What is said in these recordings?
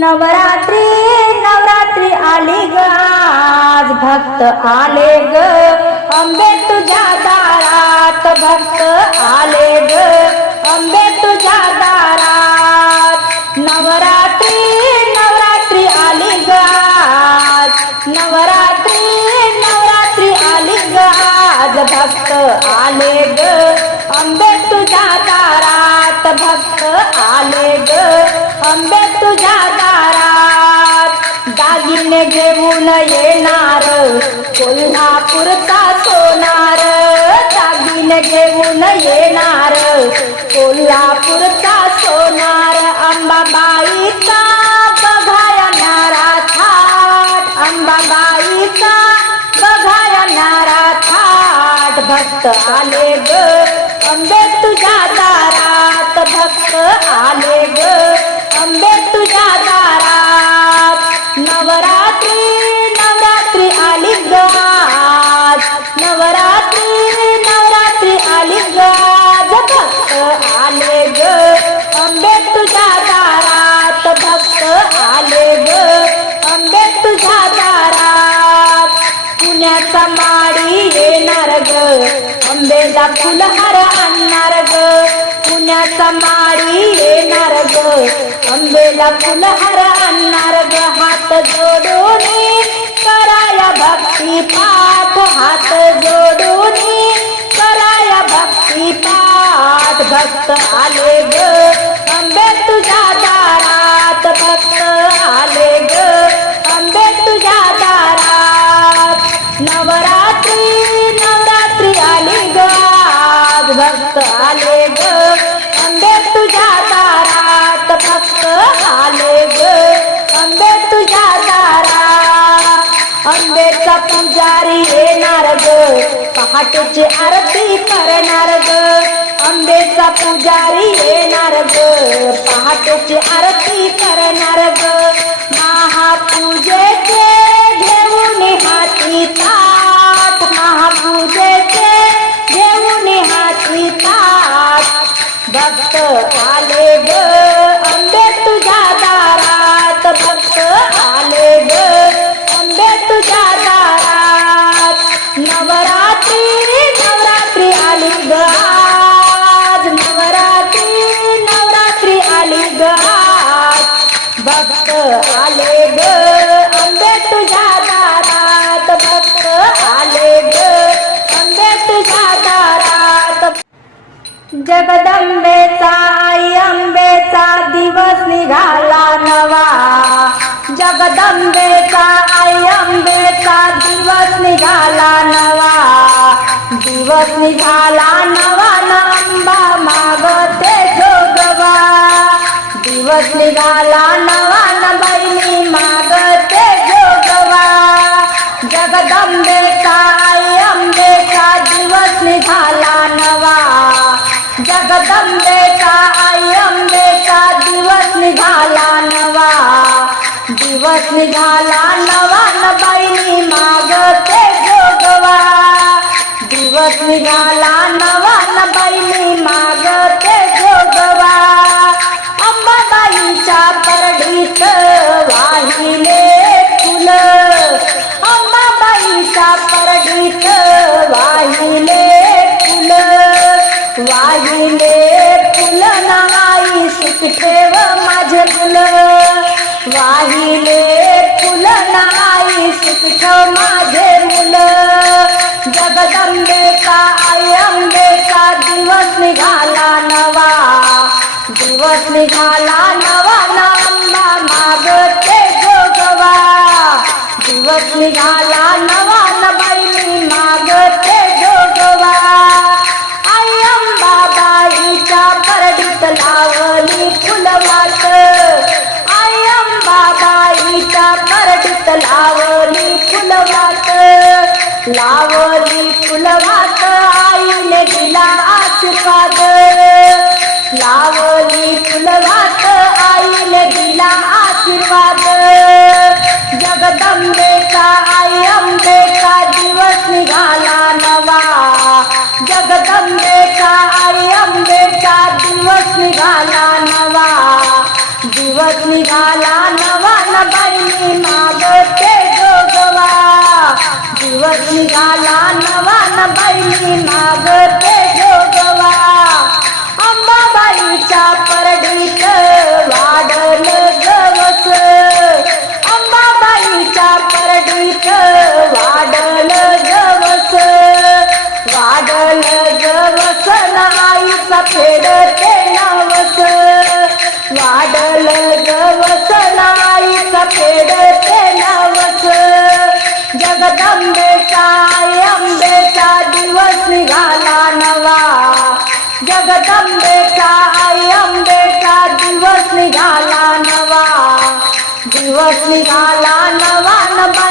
नवरात्री नवरात्री आली ग. आज भक्त आले ग. अंबे तुझ्या दारात भक्त आले ग. अंबे तुझ्या दारात नवरात्री नवरात्री आली ग. आज नवरात्री नवरात्री आली ग. आज भक्त आले ग. घेऊन येणार. कोल्हापूरचा सोनार दागिने घेऊन येणार. कोल्हापूरचा सोनार अंबाबाईचा बघाया नारा थाट. अंबाबाईचा बघाया नारा थाट. भक्त आले ग अंबे तुझ्या दारात. भक्त आले ग माडी येणार ग. अंबेला फुलहार आणणार ग. पुण्याचा माडी येणार ग. आंबेला फुलहार आणणार ग. हात जोडून कराया भक्ती पाठ हात जोडून कराया भक्ती पाठ. भक्त आले ग. अंबेचा पुजारी येणार ग. पहाटेची आरती करणार ग. अंबेचा पुजारी येणार ग. पहाटेची आरती करणार ग. महापूजेचे घेऊन हाती ताट. महापूजेचे घेऊन हाती ताट. भक्त आले ग. जगदंबेचा आई अंबेचा दिवस निघाला नवा. जगदंबेचा आई अंबेचा दिवस निघाला नवा. दिवस निघाला नवा नंबा मागते जोगवा दिवस निघाला नवा न बहिणी मागते जोगवा जगदंबेचा जगदंबेचा आई अंबेचा दिवस निघाला नवा. दिवस निघाला नवा न बहिणी मागते जोगवा. दिवस निघाला नवा न बहिणी मागते जोगवा. अंबाबाईच्या परडीत वाहिले वाहिले फुल नाही सुख माझे मुल. जगदंबेचा आई अंबेचा दिवस निघाला नवा. दिवस निघाला नवा ना अंबा मागते जोगवा दिवस निघाला लावली फुलवात आईने दिला आशीर्वाद. लावली फुलवात आईने दिला आशीर्वाद. जगदंबेचा आई अंबेचा दिवस निघाला नवा. जगदंबेचा आई अंबेचा दिवस निघाला नवा. दिवस निघाला नवा नवान बाईनी मागते दिवस निघाला न बैली मागते जोगवा. अंबाबाईच्या परडीत वाढल गवस. अंबाबाईच्या परडीत वाढल गवस. वाढल गवस नाईचा फेडते नवस. वाढल गवस नाई फेडते नवस जगदंबेचा अंबेचा दिवस निघाला नवा. जगदंबेचा अंबेचा दिवस निघाला नवा. दिवस निघाला नवा नवा.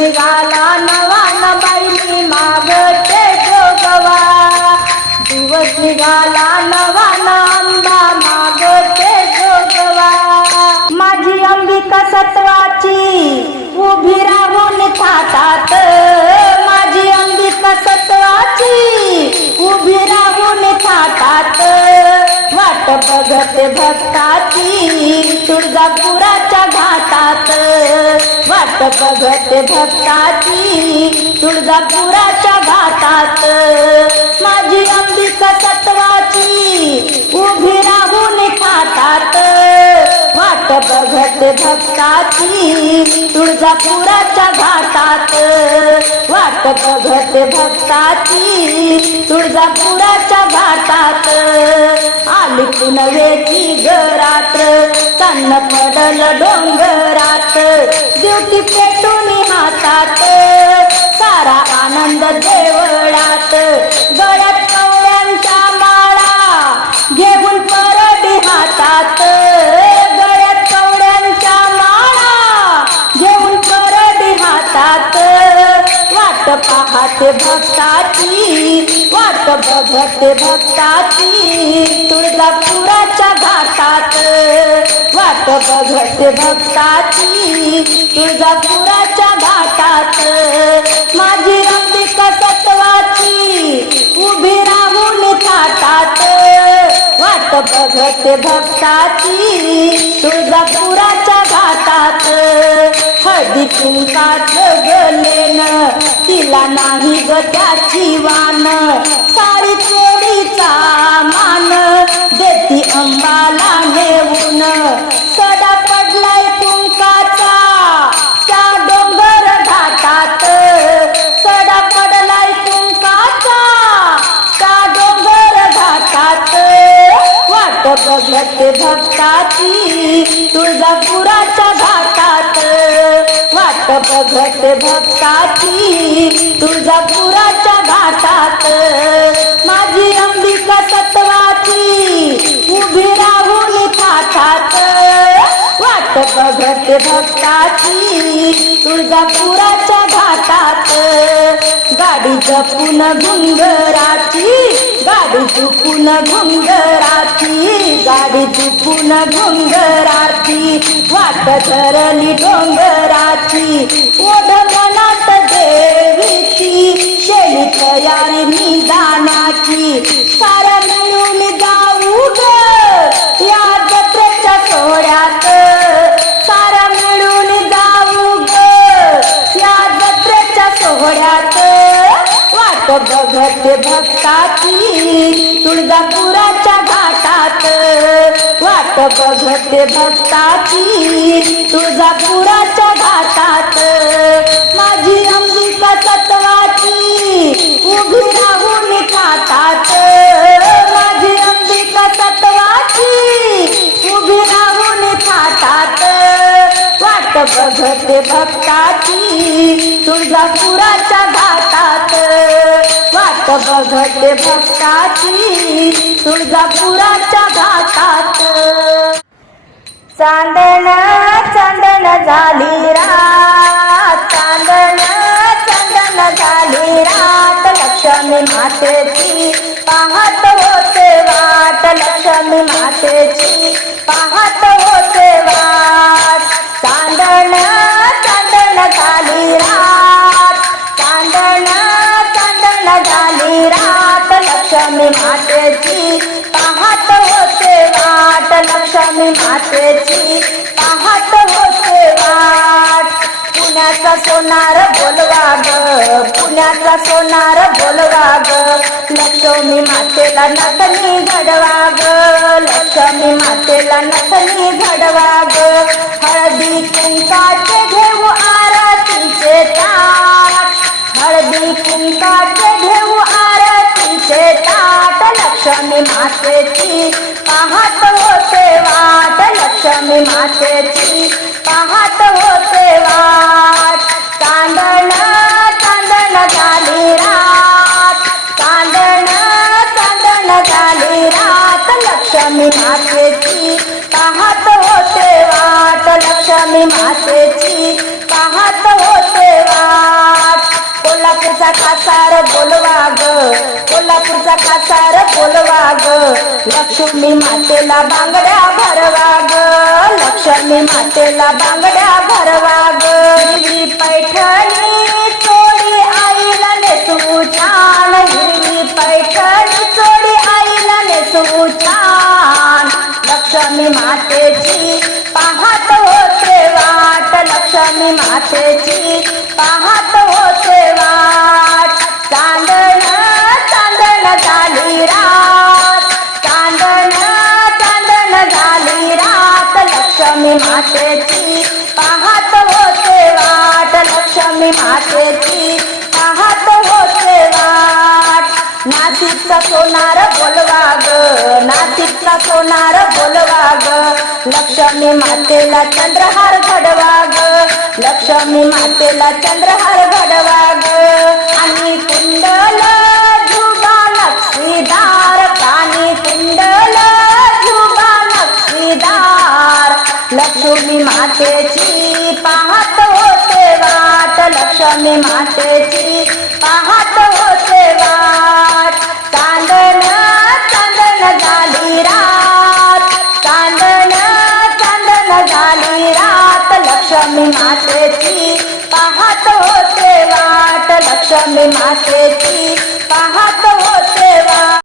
निघाला नवा न मी मागते जोगवा. दिवस निघाला नवा न मागते जोगवा. माझी अंबिका सत्वाची उभी राहून थाटात. माझी अंबिका सत्वाची उभी राहून थाटात. बघत भक्ताची तुळजापुराच्या घाटात. वाट बघत भक्ताची तुळजापुराच्या घाटात. माझी अंबिका सत्वाची उभी राहून खातात. वाट बघत भक्ताची तुळजापुराच्या घाटात. वाट बघत भक्ताची तुळजापुराच्या घाटात. आली पुनवेची गरात्र कान पडल डोंगरात. ड्युटी पेटून हातात सारा आनंद देवळात. गळ्यात पाहते भक्ताची वाट बघत भक्ताची. तुळजापुराच्या घाटात वाट बघत भक्ताची. तुळजापुराच्या घाटात माझी रंगी कसत बघते भक्ताची तुळजापुराच्या घाटात. हळदी कुंकात गलेन तिला नाही ग त्याची वान. सारी चोरीचा मान देती अंबाला नेऊन. सर बघत भक्ताची तुळजापुराच्या घाटात. वाट बघत भक्ताची तुळजापुराच्या घाटात. वाट भक्ताची तुळजापुराच्या घाटात. गाडी जपून घुंगराची गाडी चुपून घुंगराची गाडी चुपून घुंगराची वाट धरली डोंगराची. ओढ मनात देवीची शेळी तयारी निदानाची. सारा मिळून बघते भक्ताची तुझा पुराच्या घातात माझी अंबिका सत्वाची उभी राहून खातात. माझी अंबिका सत्वाची उभी राहून खातात. वाट बघते भक्ताची तुझा पुराच्या घात बघते भक्ताची तुळजापुराच्या घाटात चांदण चांदण झाली रात चांदण चांदण झाली रात लक्ष्मी मातेची पाहत होते वाट लक्ष्मी मातेची पाहत होते वाट. लक्ष्मी मातेची पाहत होते वाट. लक्ष्मी मातेची पाहत होते वाट. पुण्याचा सोनार बोलवा ग पुण्याचा सोनार बोलवा ग. लक्ष्मी मातेला नथनी घडवा ग लक्ष्मी मातेला नथनी घडवा ग. हळदी कुंकाचे घेऊ आरतीचे ताट. लक्ष्मी मातेची. पाहत होते वाट लक्ष्मी मातेची. पाहत होते वाट. कांदण कांदण झाली रात. कांदण कांदण झाली रात लक्ष्मी मातेची. पाहत होते वाट लक्ष्मी मातेची. पाहत होते वाट. कोल्हापूरचा कासार बोलवा ग. कोल्हापूरचा कासार बोलवा ग. लक्ष्मी मातेला बांगड्या भरवा ग. लक्ष्मी मातेला बांगड्या भरवा ग. हिरवी पैठणी चोळी आईला नेसू छान. हिरवी पैठणी चोळी आईला नेसू छान. लक्ष्मी मातेची पाहत होते वाट लक्ष्मी मातेची पाहत लक्ष्मी मातेची पाहत होते वाट. लक्ष्मी मातेची पाहत होते वाट. नाशिकचा सोनार बोलवा ग नाशिकचा सोनार बोलवा ग लक्ष्मी मातेला चंद्रहार घडवा ग लक्ष्मी मातेला चंद्रहार घडवा ग आणि कुंडला लक्ष्मी मातेची पाहत होते वाट लक्ष्मी मातेची पाहत होते वाट. चांदण चांदण झाली रात चांदण चांदण झाली रात. लक्ष्मी मातेची पाहत होते वाट लक्ष्मी मातेची पाहत